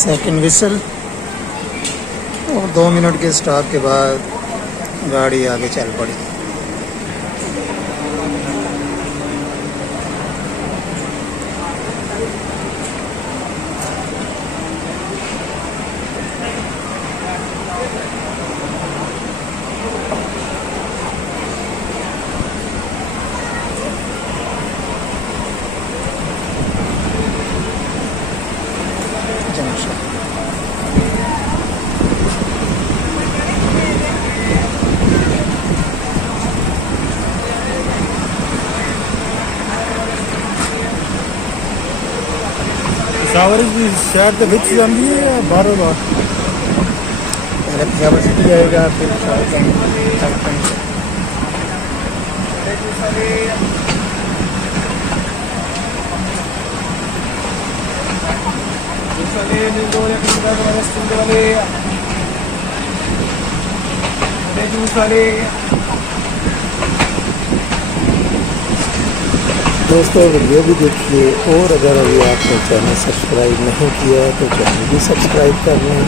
Second whistle और 2 मिनट के स्टॉप के बाद गाड़ी आगे चल पड़ी। पेशावर की शहर के विच जाती है या बाहरों बाहर? पहले पेशावर सिटी जाएगा, फिर पेशावर कैंट। दोस्तों वीडियो भी देखिए, और अगर अभी आपने चैनल सब्सक्राइब नहीं किया है तो चैनल भी सब्सक्राइब कर लें।